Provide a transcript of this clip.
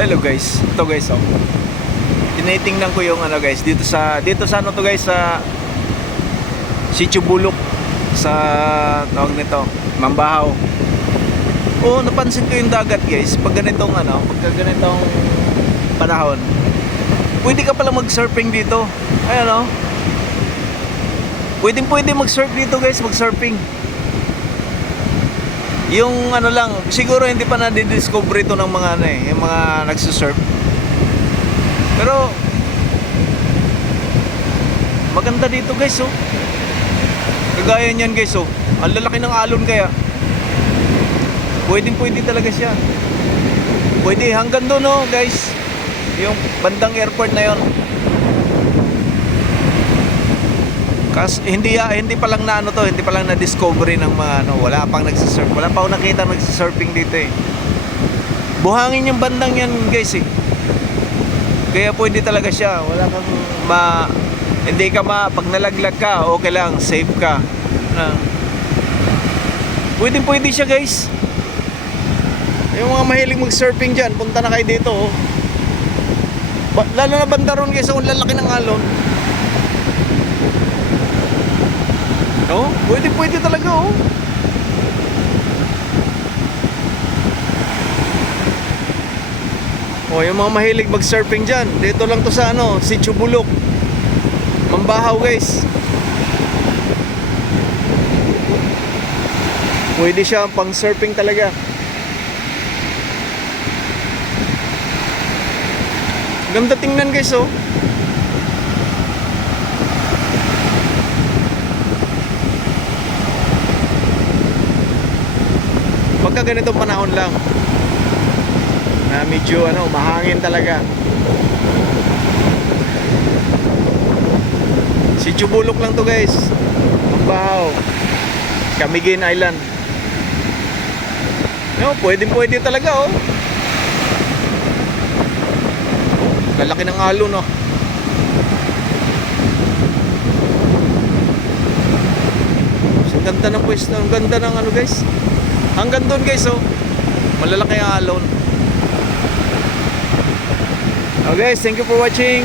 Hello guys, ito guys oh. Tinitingnan ko yung ano guys dito sa ano to guys sa Sitio Bulok sa tawag nito, Mambahaw. Oh, napansin ko yung dagat guys pag ganitong panahon. Pwede ka pala mag-surfing dito. Ayan oh. Pwede mag-surf dito guys, mag-surfing. Yung ano lang, siguro hindi pa na-discover ito ng mga yung mga nagsusurf. Pero maganda dito guys oh. Kagaya niyan guys oh. Ang lalaki ng alon kaya. Pwede talaga siya. Pwede hanggang doon oh guys. Yung bandang airport na yon. Kasi hindi pa lang hindi pa lang na-discovery ng mga wala pang nagsisurf. Wala pa ako nakita nagsisurfing dito eh. Buhangin yung bandang yan guys eh. Kaya pwede talaga siya. Wala kang hindi ka pag nalaglag ka, okay lang, safe ka. Pwede siya guys. Yung mga mahilig mag-surfing dyan, punta na kayo dito oh. Lalo na bandaron guys, ang lalaki ng alon. Oh, pwede talaga oh. Oh, yung mga mahilig mag-surfing diyan, dito lang to sa Sitio Bulok. Mambahaw guys. Pwede siya pang surfing talaga. Ganda tingnan guys oh. Pagka ganitong panahon lang na medyo mahangin talaga. Sitio Bulok lang to guys, Mambahaw, Camiguin Island. Pwede talaga oh. Lalaki ng alon oh. Ang ganda ng pwesto, ang ganda ng guys. Hanggang doon guys oh. Malalaki ang alon. Okay guys, thank you for watching.